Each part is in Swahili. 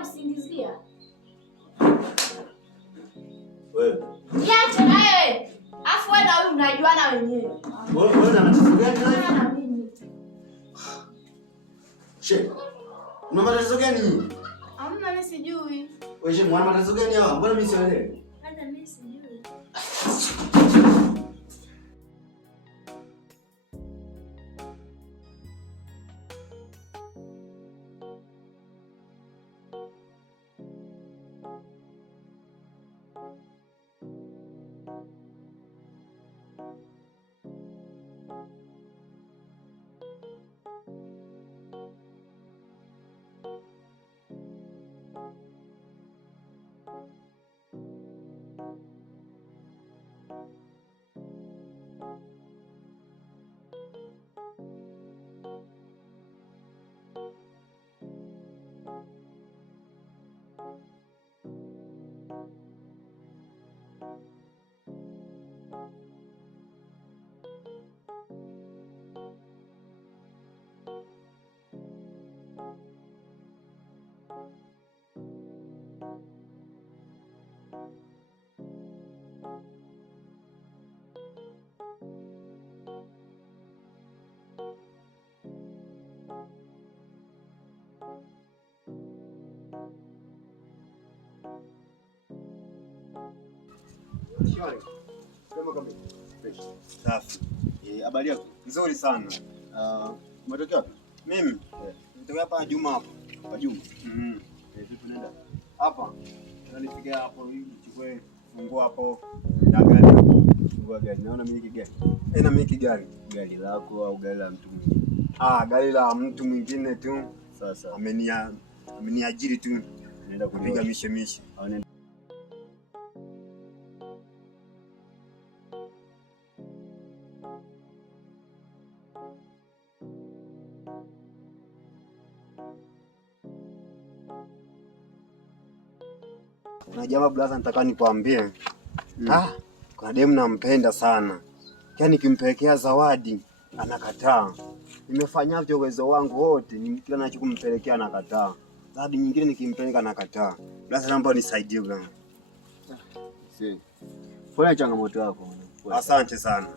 Kusingizia wewe. Niache wewe. Afu wewe na huyu mnajuana wenyewe. Wewe una matatizo gani wewe? Na mimi. She. Una matatizo gani? Hamna, mimi sijui. Wewe je, una matatizo gani hapa? Mbona mimi sielewi? Hata mimi sijui. Safi. Habari yako? Nzuri sana. Umetokea wapi? Mimi? Nitoka hapa Juma hapa. Hapa Juma. Vipi unaenda? Hapa. Tunanifikia hapo hivi chukue funguo hapo. Na gari hapo. Funguo gari. Naona mimi gari. Na mimi gari. Gari lako au gari la mtu mwingine? Gari la mtu mwingine tu. Sasa ameniajiri tu. Naenda kupiga mishemishe. Kuna jamaa blaza nataka nikwambie. Kuna demu nampenda sana. Yaani nikimpelekea zawadi anakataa. Nimefanyaje uwezo wangu wote, kila ninachokumpelekea anakataa. Zawadi nyingine nikimpeleka anakataa. Blaza naomba unisaidie bwana. Pole changamoto yako. Asante sana.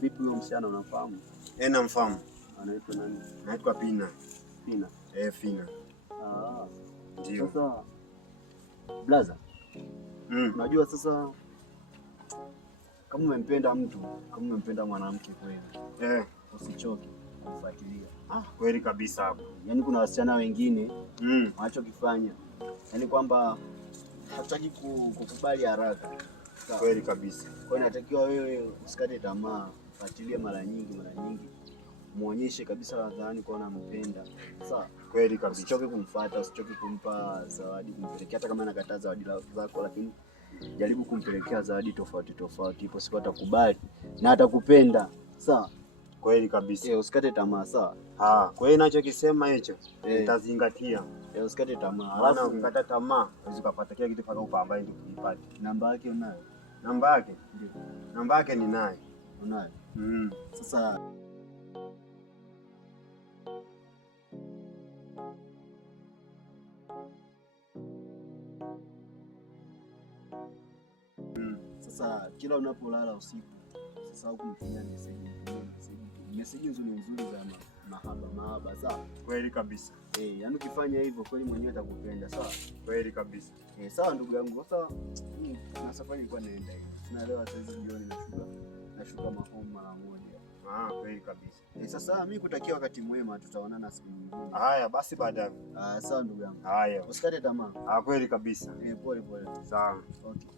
Vipi huyo msichana unafahamu? Namfahamu. Anaitwa nani? Anaitwa Pina. Pina. Pina. Ndio. Sasa blaza. Unajua sasa kama umempenda mtu, kama umempenda mwanamke kweli, usichoke kufuatilia. Kweli kabisa hapo. Yaani kuna wasichana wengine wanachokifanya, yaani kwamba hataki kukubali haraka. Kweli kabisa. Kwa hiyo inatakiwa wewe usikate tamaa, fuatilie mara nyingi, muonyeshe kabisa hadharani kwa unampenda. Sawa? Kweli kabisa. Usichoke kumfuata, usichoke kumpa zawadi, kumpelekea hata kama anakataa zawadi zako, lakini jaribu kumpelekea zawadi tofauti. Ipo siku atakubali na atakupenda. Sawa? Kweli kabisa. Usikate tamaa, sawa? Kwa hiyo ninachokisema hicho nitazingatia. Usikate tamaa. Alafu ukikata tamaa, unaweza kupata kile kitu mpaka upambane ndio ukipate. Namba yake unayo? Namba yake? Ndio. Namba yake ninayo. Unayo? Sasa kila unapolala usiku usisahau kumtumia message nzuri za mahaba, sawa? Kweli kabisa. Yaani ukifanya hivyo kweli mwenyewe atakupenda, sawa? Kweli kabisa. Sawa ndugu yangu. Sasa na safari ilikuwa naenda hivi. Tunaelewa sasa jioni nashuka mahomu mara moja. Kweli kabisa. Sasa mimi kutakia wakati mwema, tutaonana siku nyingine. Haya basi baadaye. Sawa ndugu yangu. Haya. Usikate tamaa. Kweli kabisa. Pole. Sawa. Okay.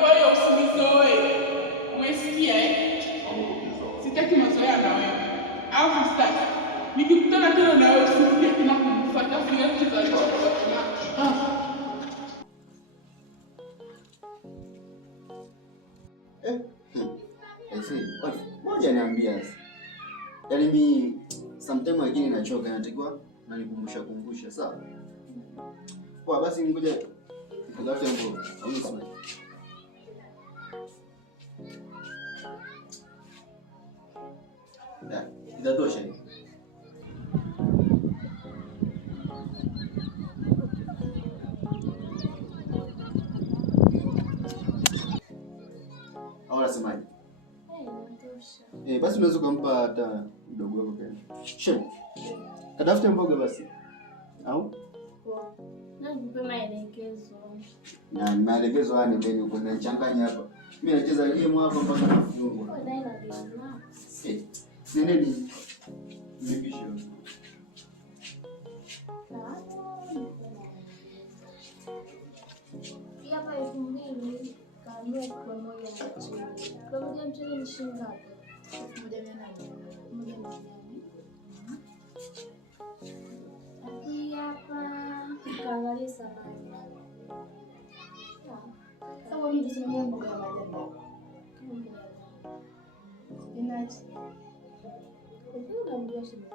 Kwa hiyo usinizoe. Umesikia eh? Sitaki mazoea na wewe. Au sitaki. Nikikutana tena na wewe usinikie tena kumfuata viatu za chakula. Moja niambia sasa. Yaani mimi sometimes lakini nachoka, natakiwa nanikumbusha sawa? Kwa basi ngoja nikatafute nguo au nisome. Itatosha hivi. Au unasemaje? Basi unaweza kumpa hata mdogo wako kesho. She. Katafute mboga basi. Au? Na nipe maelekezo. Na maelekezo haya ndio niko nachanganya hapa. Mimi nacheza game hapa mpaka nafungwa. Wewe ndio unajua. Nini? Nipishe. Pia hapa 2000 kanunua kwa moja na chini. Kwa moja mchele ni shilingi ngapi? 1,800. Hapa kaangalia samani. Sawa, mimi nisemea mboga ya majani. Spinach. Ndio ndio shida.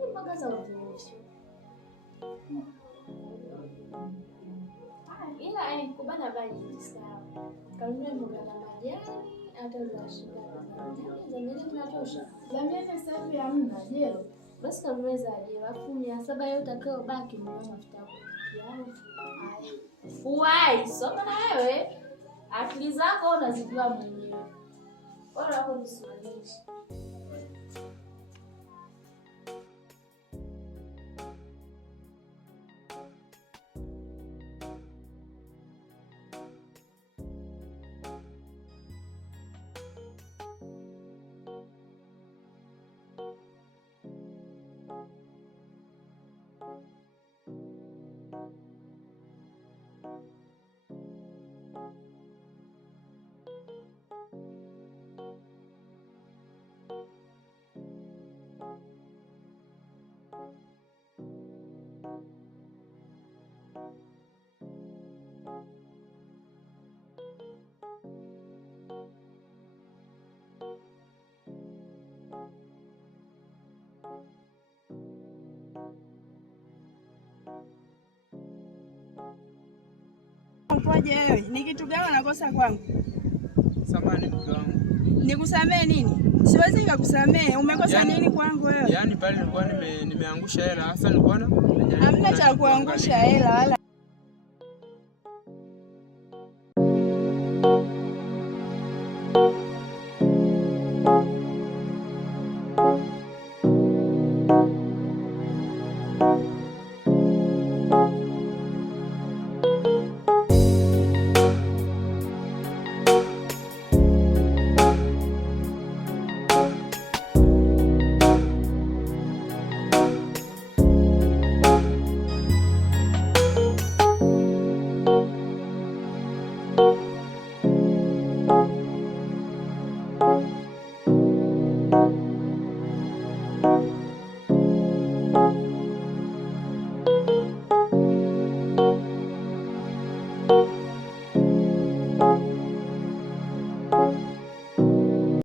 Ni mboga za uvunisho. Ila kubana bali sawa. Kanunua mboga za majani hata za shida. Za nini tunatosha? Za miezi sasa hivi hamna jelo. Basi kamweza aje, alafu 700 yote utakayobaki ni mafuta yako. Uwai, soma na wewe. Akili zako unazijua mwenyewe. Bora hapo nisuluhishe. Mpoje wewe? Ni kitu gani unakosa kwangu? Samahani mke wangu. Nikusamee nini? Siwezi nikakusamee. Umekosa nini kwangu wewe? Yaani pale nilikuwa nimeangusha hela. Hasa nilikuwa hamna cha kuangusha hela wala